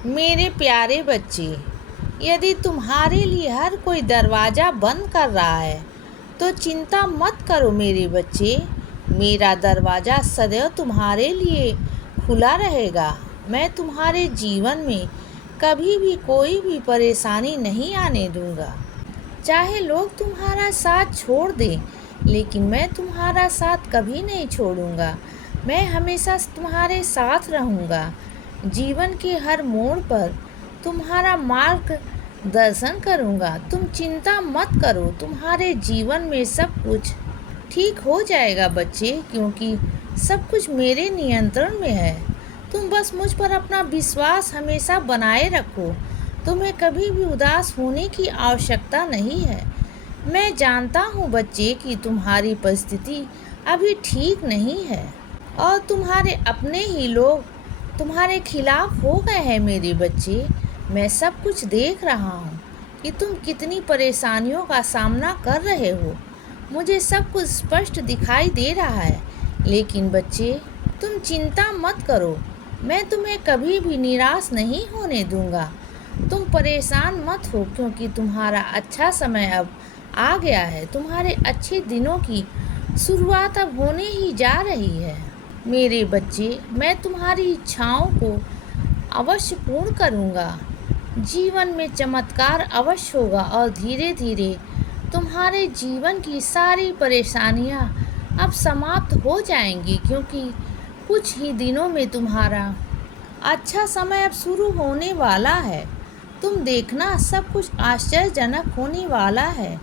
मेरे प्यारे बच्चे, यदि तुम्हारे लिए हर कोई दरवाज़ा बंद कर रहा है तो चिंता मत करो मेरे बच्चे। मेरा दरवाज़ा सदैव तुम्हारे लिए खुला रहेगा। मैं तुम्हारे जीवन में कभी भी कोई भी परेशानी नहीं आने दूंगा। चाहे लोग तुम्हारा साथ छोड़ दें, लेकिन मैं तुम्हारा साथ कभी नहीं छोड़ूंगा। मैं हमेशा तुम्हारे साथ रहूंगा। जीवन के हर मोड़ पर तुम्हारा मार्गदर्शन करूंगा। तुम चिंता मत करो, तुम्हारे जीवन में सब कुछ ठीक हो जाएगा बच्चे, क्योंकि सब कुछ मेरे नियंत्रण में है। तुम बस मुझ पर अपना विश्वास हमेशा बनाए रखो। तुम्हें कभी भी उदास होने की आवश्यकता नहीं है। मैं जानता हूँ बच्चे कि तुम्हारी परिस्थिति अभी ठीक नहीं है और तुम्हारे अपने ही लोग तुम्हारे खिलाफ हो गए हैं मेरे बच्चे। मैं सब कुछ देख रहा हूँ कि तुम कितनी परेशानियों का सामना कर रहे हो। मुझे सब कुछ स्पष्ट दिखाई दे रहा है। लेकिन बच्चे, तुम चिंता मत करो। मैं तुम्हें कभी भी निराश नहीं होने दूंगा। तुम परेशान मत हो, क्योंकि तुम्हारा अच्छा समय अब आ गया है। तुम्हारे अच्छे दिनों की शुरुआत अब होने ही जा रही है मेरे बच्चे। मैं तुम्हारी इच्छाओं को अवश्य पूर्ण करूँगा। जीवन में चमत्कार अवश्य होगा और धीरे धीरे तुम्हारे जीवन की सारी परेशानियाँ अब समाप्त हो जाएंगी, क्योंकि कुछ ही दिनों में तुम्हारा अच्छा समय अब शुरू होने वाला है। तुम देखना, सब कुछ आश्चर्यजनक होने वाला है।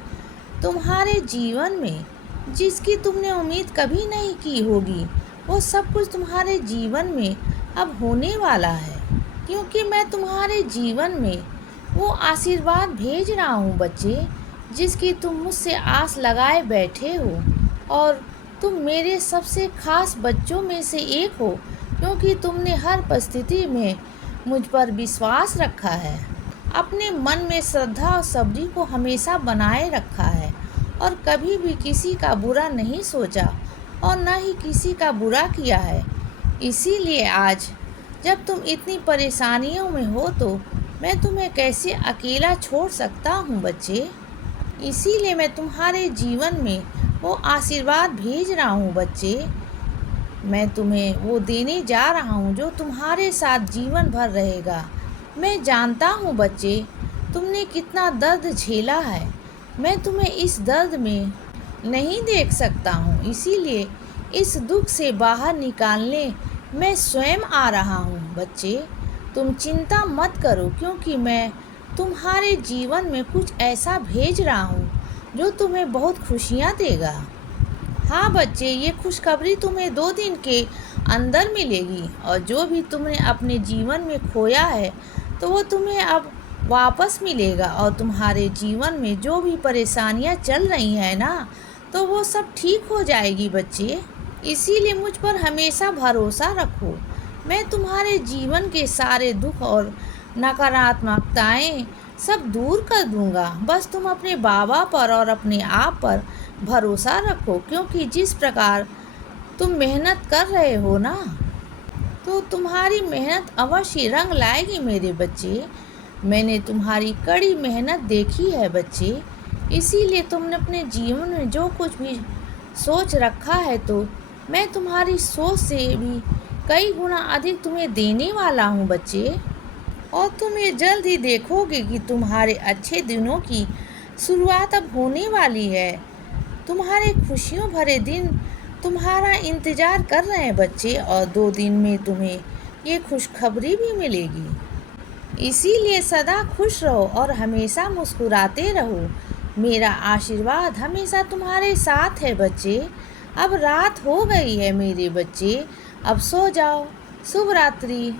तुम्हारे जीवन में जिसकी तुमने उम्मीद कभी नहीं की होगी, वो सब कुछ तुम्हारे जीवन में अब होने वाला है, क्योंकि मैं तुम्हारे जीवन में वो आशीर्वाद भेज रहा हूँ बच्चे, जिसकी तुम मुझसे आस लगाए बैठे हो। और तुम मेरे सबसे खास बच्चों में से एक हो, क्योंकि तुमने हर परिस्थिति में मुझ पर विश्वास रखा है। अपने मन में श्रद्धा और सब्री को हमेशा बनाए रखा है और कभी भी किसी का बुरा नहीं सोचा और न ही किसी का बुरा किया है। इसीलिए आज जब तुम इतनी परेशानियों में हो तो मैं तुम्हें कैसे अकेला छोड़ सकता हूँ बच्चे। इसीलिए मैं तुम्हारे जीवन में वो आशीर्वाद भेज रहा हूँ बच्चे। मैं तुम्हें वो देने जा रहा हूँ जो तुम्हारे साथ जीवन भर रहेगा। मैं जानता हूँ बच्चे, तुमने कितना दर्द झेला है। मैं तुम्हें इस दर्द में नहीं देख सकता हूँ, इसीलिए इस दुख से बाहर निकालने मैं स्वयं आ रहा हूँ बच्चे। तुम चिंता मत करो, क्योंकि मैं तुम्हारे जीवन में कुछ ऐसा भेज रहा हूँ जो तुम्हें बहुत खुशियाँ देगा। हाँ बच्चे, ये खुशखबरी तुम्हें 2 दिन के अंदर मिलेगी और जो भी तुमने अपने जीवन में खोया है तो वो तुम्हें अब वापस मिलेगा। और तुम्हारे जीवन में जो भी परेशानियाँ चल रही हैं ना, तो वो सब ठीक हो जाएगी बच्चे। इसीलिए मुझ पर हमेशा भरोसा रखो। मैं तुम्हारे जीवन के सारे दुख और नकारात्मकताएं सब दूर कर दूंगा। बस तुम अपने बाबा पर और अपने आप पर भरोसा रखो, क्योंकि जिस प्रकार तुम मेहनत कर रहे हो ना, तो तुम्हारी मेहनत अवश्य रंग लाएगी मेरे बच्चे। मैंने तुम्हारी कड़ी मेहनत देखी है बच्चे, इसीलिए तुमने अपने जीवन में जो कुछ भी सोच रखा है, तो मैं तुम्हारी सोच से भी कई गुना अधिक तुम्हें देने वाला हूँ बच्चे। और तुम ये जल्द ही देखोगे कि तुम्हारे अच्छे दिनों की शुरुआत अब होने वाली है। तुम्हारे खुशियों भरे दिन तुम्हारा इंतज़ार कर रहे हैं बच्चे, और 2 दिन में तुम्हें ये खुशखबरी भी मिलेगी। इसीलिए सदा खुश रहो और हमेशा मुस्कुराते रहो। मेरा आशीर्वाद हमेशा तुम्हारे साथ है बच्चे। अब रात हो गई है मेरे बच्चे, अब सो जाओ। शुभ रात्रि।